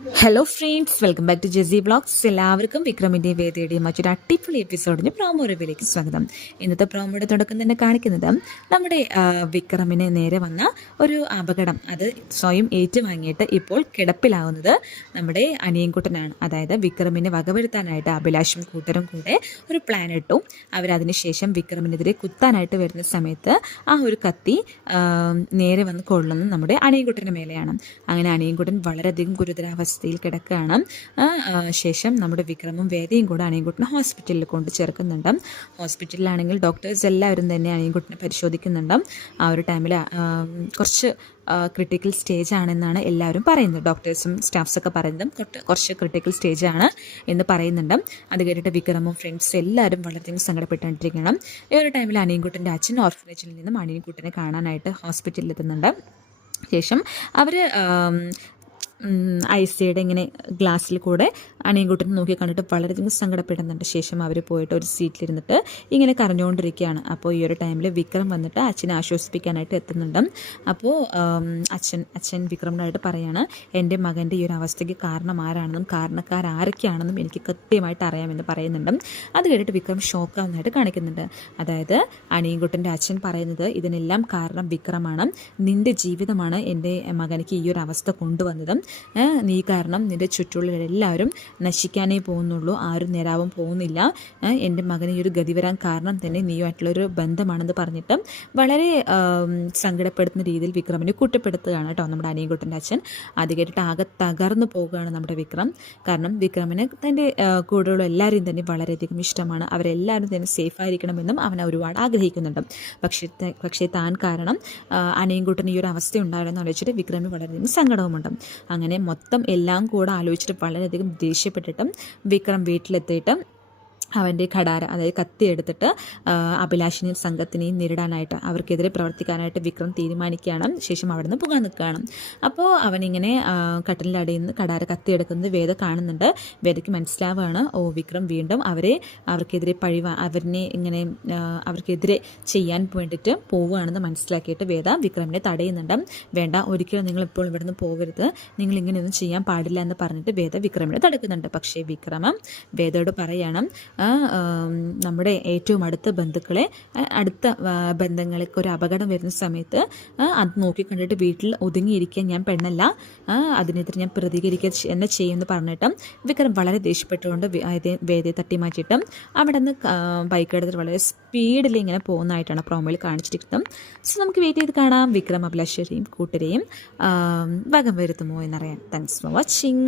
Hello friends, welcome back to JC vlogs. എല്ലാവർക്കും വിക്രമിൻ്റെ വേദിയുടെയും മറ്റൊരു അടിപൊളി എപ്പിസോഡിൻ്റെ പ്രോമോ റിവ്യൂയിലേക്ക് സ്വാഗതം. ഇന്നത്തെ പ്രോമോയുടെ തുടക്കം തന്നെ കാണിക്കുന്നത് നമ്മുടെ വിക്രമിന് നേരെ വന്ന ഒരു അപകടം, അത് സ്വയം ഏറ്റുവാങ്ങിയിട്ട് ഇപ്പോൾ കിടപ്പിലാവുന്നത് നമ്മുടെ അനിയൻകുട്ടനാണ്. അതായത് വിക്രമിനെ വകവരുത്താനായിട്ട് അഭിലാഷും കൂട്ടരും കൂടെ ഒരു പ്ലാൻ ഇട്ടു. അവരതിനുശേഷം വിക്രമിനെതിരെ കുത്താനായിട്ട് വരുന്ന സമയത്ത് ആ ഒരു കത്തി നേരെ വന്ന് കൊള്ളുന്നത് നമ്മുടെ അനിയൻകുട്ടൻ്റെ മേലെയാണ്. അങ്ങനെ അനിയൻകുട്ടൻ വളരെയധികം ഗുരുതരാവസ്ഥയിൽ കിടക്കുകയാണ്. ശേഷം നമ്മുടെ വിക്രമും വേദയും കൂടെ അനിയൻകുട്ടനെ ഹോസ്പിറ്റലിൽ കൊണ്ട് ചേർക്കുന്നുണ്ട്. ഹോസ്പിറ്റലിലാണെങ്കിൽ ഡോക്ടേഴ്സ് എല്ലാവരും തന്നെ അനിയൻകുട്ടനെ പരിശോധിക്കുന്നുണ്ട്. ആ ഒരു ടൈമിൽ കുറച്ച് ക്രിട്ടിക്കൽ സ്റ്റേജ് ആണെന്നാണ് എല്ലാവരും പറയുന്നത്. ഡോക്ടേഴ്സും സ്റ്റാഫ്സൊക്കെ പറയുന്നതും കുറച്ച് ക്രിട്ടിക്കൽ സ്റ്റേജ് ആണ് എന്ന് പറയുന്നുണ്ട്. അത് കേട്ടിട്ട് വിക്രമും ഫ്രണ്ട്സ് എല്ലാവരും വളരെയധികം സങ്കടപ്പെട്ടുകൊണ്ടിരിക്കണം. ഈ ഒരു ടൈമിൽ അനിയൻകുട്ടൻ്റെ അച്ഛൻ ഓർഫനേജിൽ നിന്നും അനിയൻകുട്ടനെ കാണാനായിട്ട് ഹോസ്പിറ്റലിൽ എത്തുന്നുണ്ട്. ശേഷം അവർ ഐസിയുടെ ഇങ്ങനെ ഗ്ലാസ്സിൽ കൂടെ അനിയൻകുട്ടനെ നോക്കി കണ്ടിട്ട് വളരെയധികം സങ്കടപ്പെടുന്നുണ്ട്. ശേഷം അവർ പോയിട്ട് ഒരു സീറ്റിലിരുന്നിട്ട് ഇങ്ങനെ കരഞ്ഞുകൊണ്ടിരിക്കുകയാണ്. അപ്പോൾ ഈ ഒരു ടൈമിൽ വിക്രം വന്നിട്ട് അച്ഛനെ ആശ്വസിപ്പിക്കാനായിട്ട് എത്തുന്നുണ്ട്. അപ്പോൾ അച്ഛൻ വിക്രമിനായിട്ട് പറയാണ്, എൻ്റെ മകൻ്റെ ഈ ഒരു അവസ്ഥയ്ക്ക് കാരണം ആരാണെന്നും കാരണക്കാരൊക്കെയാണെന്നും എനിക്ക് കൃത്യമായിട്ട് അറിയാമെന്ന് പറയുന്നുണ്ട്. അത് കേട്ടിട്ട് വിക്രം ഷോക്കാവുന്നതായിട്ട് കാണിക്കുന്നുണ്ട്. അതായത് അനിയൻകുട്ടൻ്റെ അച്ഛൻ പറയുന്നത്, ഇതിനെല്ലാം കാരണം വിക്രമാണ്, നിൻ്റെ ജീവിതമാണ് എൻ്റെ മകനിക്ക് ഈ ഒരു അവസ്ഥ കൊണ്ടുവന്നത്, നീ കാരണം നിൻ്റെ ചുറ്റുള്ളവരെല്ലാവരും നശിക്കാനേ പോകുന്നുള്ളൂ, ആരും നേരാവും പോകുന്നില്ല, എൻ്റെ മകന് ഈ ഒരു ഗതി വരാൻ കാരണം തന്നെ നീയുമായിട്ടുള്ളൊരു ബന്ധമാണെന്ന് പറഞ്ഞിട്ട് വളരെ സങ്കടപ്പെടുത്തുന്ന രീതിയിൽ വിക്രമിനെ കുറ്റപ്പെടുത്തുകയാണ് കേട്ടോ നമ്മുടെ അനിയൻകുട്ടൻ്റെ അച്ഛൻ. അത് കേട്ടിട്ട് ആകെ തകർന്നു പോവുകയാണ് നമ്മുടെ വിക്രം. കാരണം വിക്രമിന് തൻ്റെ കൂടെയുള്ള എല്ലാവരെയും തന്നെ വളരെയധികം ഇഷ്ടമാണ്, അവരെല്ലാവരും തന്നെ സേഫായിരിക്കണമെന്നും അവൻ ഒരുപാട് ആഗ്രഹിക്കുന്നുണ്ട്. പക്ഷേ താൻ കാരണം അനിയൻകുട്ടന് ഈ ഒരു അവസ്ഥ ഉണ്ടാവില്ലെന്ന് ആലോചിച്ചിട്ട് വിക്രമിന് വളരെയധികം സങ്കടവുമുണ്ട്. അങ്ങനെ മൊത്തം എല്ലാം കൂടെ ആലോചിച്ചിട്ട് വളരെയധികം ദേഷ്യപ്പെട്ടിട്ടും വിക്രം വീട്ടിലെത്തിയിട്ട് അവൻ്റെ ഖടാര, അതായത് കത്തി എടുത്തിട്ട് അഭിലാഷിനെയും സംഘത്തിനെയും നേരിടാനായിട്ട് അവർക്കെതിരെ പ്രവർത്തിക്കാനായിട്ട് വിക്രം തീരുമാനിക്കുകയാണ്. ശേഷം അവിടെ നിന്ന് പോകാൻ നിൽക്കുകയാണ്. അപ്പോൾ അവനിങ്ങനെ കട്ടിലിൻ്റെ അടിയിൽ നിന്ന് ഖടാര കത്തി എടുക്കുന്നത് വേദ കാണുന്നുണ്ട്. വേദയ്ക്ക് മനസ്സിലാവുകയാണ്, വിക്രം വീണ്ടും അവർക്കെതിരെ അവരിനെ ഇങ്ങനെ അവർക്കെതിരെ ചെയ്യാൻ വേണ്ടിയിട്ട് പോവുകയാണെന്ന് മനസ്സിലാക്കിയിട്ട് വേദ വിക്രമിനെ തടയുന്നുണ്ട്. വേണ്ട, ഒരിക്കലും നിങ്ങളിപ്പോൾ ഇവിടെ നിന്ന് പോകരുത്, നിങ്ങളിങ്ങനെയൊന്നും ചെയ്യാൻ പാടില്ല എന്ന് പറഞ്ഞിട്ട് വേദ വിക്രമിനെ തടുക്കുന്നുണ്ട്. പക്ഷേ വിക്രമം വേദയോട് പറയണം, നമ്മുടെ ഏറ്റവും അടുത്ത ബന്ധങ്ങൾക്ക് ഒരു അപകടം വരുന്ന സമയത്ത് അത് നോക്കിക്കണ്ടിട്ട് വീട്ടിൽ ഒതുങ്ങിയിരിക്കാൻ ഞാൻ പെണ്ണല്ല, അതിനെതിരെ ഞാൻ പ്രതികരിക്കുക എന്നെ ചെയ്യുമെന്ന് പറഞ്ഞിട്ട് വിക്രം വളരെ ദേഷ്യപ്പെട്ടുകൊണ്ട് വേദയെ തട്ടി മാറ്റിയിട്ട് അവിടെ നിന്ന് ബൈക്ക് എടുത്തിട്ട് വളരെ സ്പീഡിൽ ഇങ്ങനെ പോകുന്നതായിട്ടാണ് പ്രോമോയിൽ കാണിച്ചിരിക്കുന്നത്. സോ നമുക്ക് വെയിറ്റ് ചെയ്ത് കാണാം വിക്രം അഭിലാഷരെയും കൂട്ടരെയും വകം വരുത്തുമോ എന്നറിയാൻ. Thanks for watching.